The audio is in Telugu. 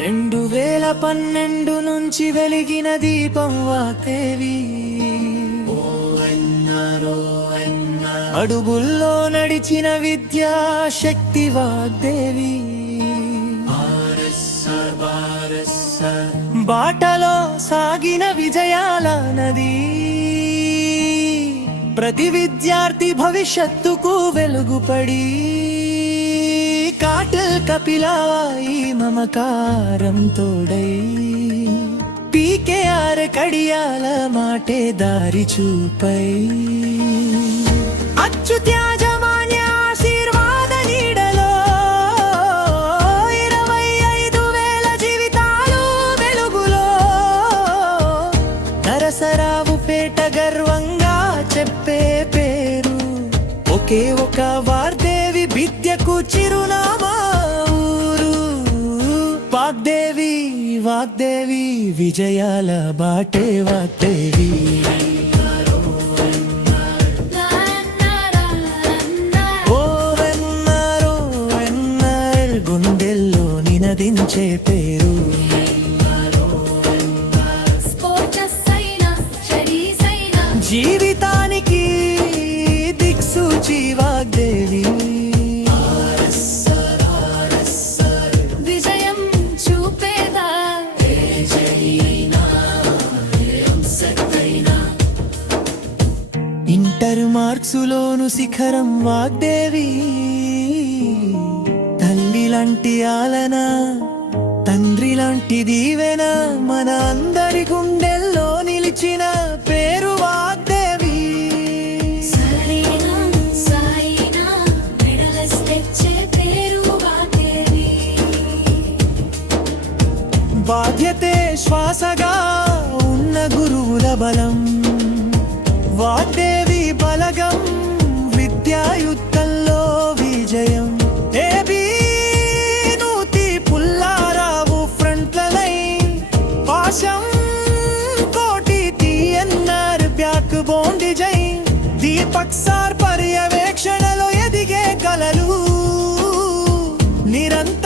2012 నుంచి వెలిగిన దీపం వాగ్దేవి. అడుగుల్లో నడిచిన విద్యా శక్తి వాగ్దేవి. బాటలో సాగిన విజయాల నది. ప్రతి విద్యార్థి భవిష్యత్తుకు వెలుగుపడి కాటల్ కపిలాయి మమకారం తోడై పీకేఆర్ కడియాల మాటే దారి చూపై అచ్యుత్యాజమాన్య ఆశీర్వాద నీడలో 25,000 జీవితాలు వెలుగులో. నరసరావుపేట గర్వంగా చెప్పే పేరు ఒకే ఒక వాగ్దేవి. విద్యకు చిరునామా ఊరు వాగ్దేవి. వాగ్దేవి విజయాల బాటే వాగ్దేవి. గుండెల్లో నినదించే పేరు. జీవితానికి దిక్సూచి వాగ్దేవి. విజయం చూపేదా ఇంటర్ మార్క్సులోను శిఖరం వాగ్దేవి. తల్లి లాంటి ఆలన, తండ్రి లాంటి దీవెన, మన అందరి గుండెల్లో నిలిచిన పేరు వాగ్దేవి. బాధ్యతే శ్వాసగా ఉన్న గురువుల బలం. వాగ్దేవి బలగం విద్యాయుద్ధంలో విజయం. ఏబీ నూతి పుల్లారావు ఫ్రంట్ల లైన్. పాశం కోటి TNR back bone design. Deepak sir పర్యవేక్షణలో ఎదిగే కలలు నిరంతరం